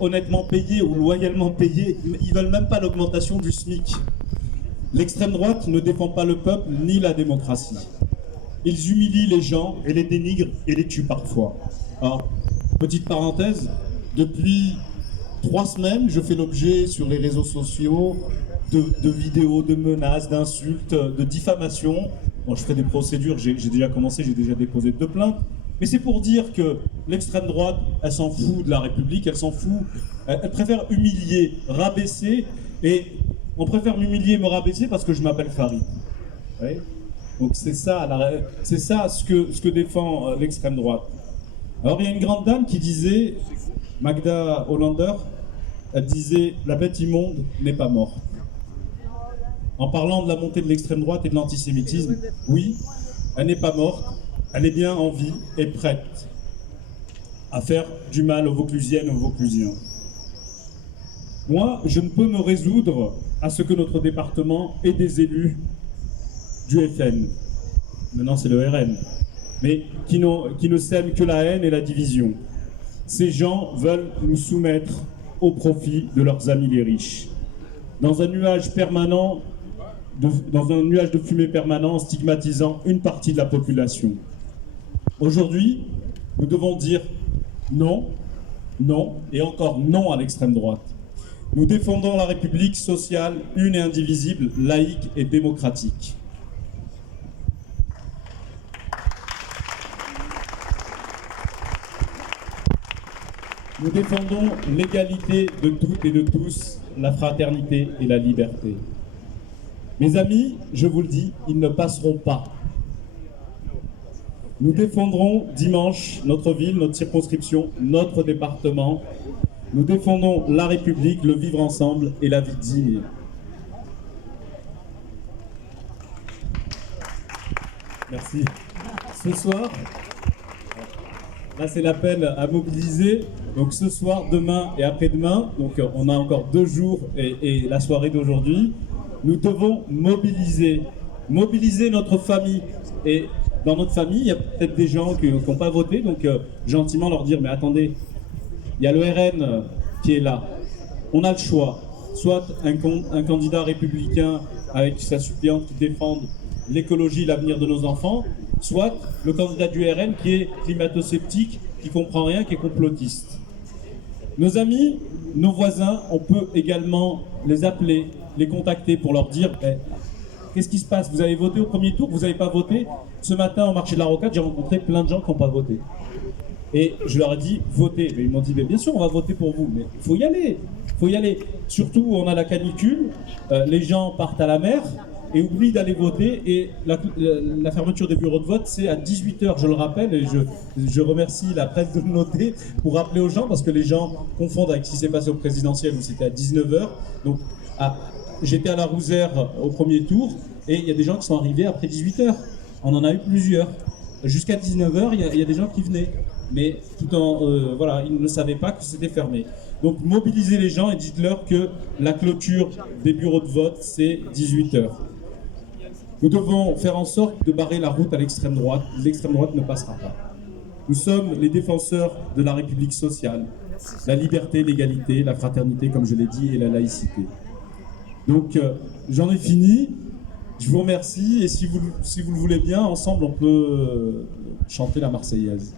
honnêtement payés ou loyalement payés, ils veulent même pas l'augmentation du SMIC. L'extrême droite ne défend pas le peuple ni la démocratie. Ils humilient les gens et les dénigrent et les tuent parfois. Alors, petite parenthèse, depuis 3 semaines, je fais l'objet sur les réseaux sociaux de vidéos, de menaces, d'insultes, de diffamations. Bon, je ferai des procédures, j'ai déjà commencé, j'ai déjà déposé 2 plaintes. Mais c'est pour dire que l'extrême droite, elle s'en fout de la République, elle s'en fout, elle préfère humilier, rabaisser, et on préfère m'humilier et me rabaisser parce que je m'appelle Farid. Oui. Donc c'est ça ce que défend l'extrême droite. Alors il y a une grande dame qui disait, Magda Hollander, elle disait « La bête immonde n'est pas morte ». En parlant de la montée de l'extrême droite et de l'antisémitisme, oui, elle n'est pas morte, elle est bien en vie et prête à faire du mal aux Vauclusiennes et aux Vauclusiens. Moi, je ne peux me résoudre à ce que notre département ait des élus du FN, maintenant c'est le RN, mais qui ne sèment que la haine et la division. Ces gens veulent nous soumettre au profit de leurs amis les riches. Dans un nuage permanent, dans un nuage de fumée permanent, stigmatisant une partie de la population. Aujourd'hui, nous devons dire non, non et encore non à l'extrême droite. Nous défendons la République sociale, une et indivisible, laïque et démocratique. Nous défendons l'égalité de toutes et de tous, la fraternité et la liberté. Mes amis, je vous le dis, ils ne passeront pas. Nous défendrons dimanche notre ville, notre circonscription, notre département. Nous défendons la République, le vivre ensemble et la vie digne. Merci. Ce soir, là c'est l'appel à mobiliser. Donc ce soir, demain et après-demain, donc on a encore 2 jours et la soirée d'aujourd'hui, nous devons mobiliser notre famille. Et dans notre famille, il y a peut-être des gens qui n'ont pas voté, donc gentiment leur dire, mais attendez, il y a le RN qui est là. On a le choix, soit un candidat républicain avec sa suppléante qui défende l'écologie, l'avenir de nos enfants, soit le candidat du RN qui est climato-sceptique, qui comprend rien, qui est complotiste. Nos amis, nos voisins, on peut également les appeler, les contacter pour leur dire qu'est-ce qui se passe? Vous avez voté au premier tour? Vous n'avez pas voté? Ce matin, au marché de la Rocade, j'ai rencontré plein de gens qui n'ont pas voté. Et je leur ai dit, votez. Mais ils m'ont dit, mais bien sûr, on va voter pour vous. Mais il faut y aller. Il faut y aller. Surtout où on a la canicule, les gens partent à la mer et oublient d'aller voter. Et la fermeture des bureaux de vote, c'est à 18h, je le rappelle. Et je remercie la presse de le noter pour rappeler aux gens, parce que les gens confondent avec ce qui s'est passé au présidentiel où c'était à 19h. Donc, j'étais à la Rousère au premier tour et il y a des gens qui sont arrivés après 18h. On en a eu plusieurs. Jusqu'à 19h, il y a des gens qui venaient. Mais tout en, voilà, ils ne savaient pas que c'était fermé. Donc mobilisez les gens et dites-leur que la clôture des bureaux de vote, c'est 18h. Nous devons faire en sorte de barrer la route à l'extrême droite. L'extrême droite ne passera pas. Nous sommes les défenseurs de la République sociale, la liberté, l'égalité, la fraternité, comme je l'ai dit, et la laïcité. Donc j'en ai fini. Je vous remercie et si vous le voulez bien, ensemble on peut chanter la Marseillaise.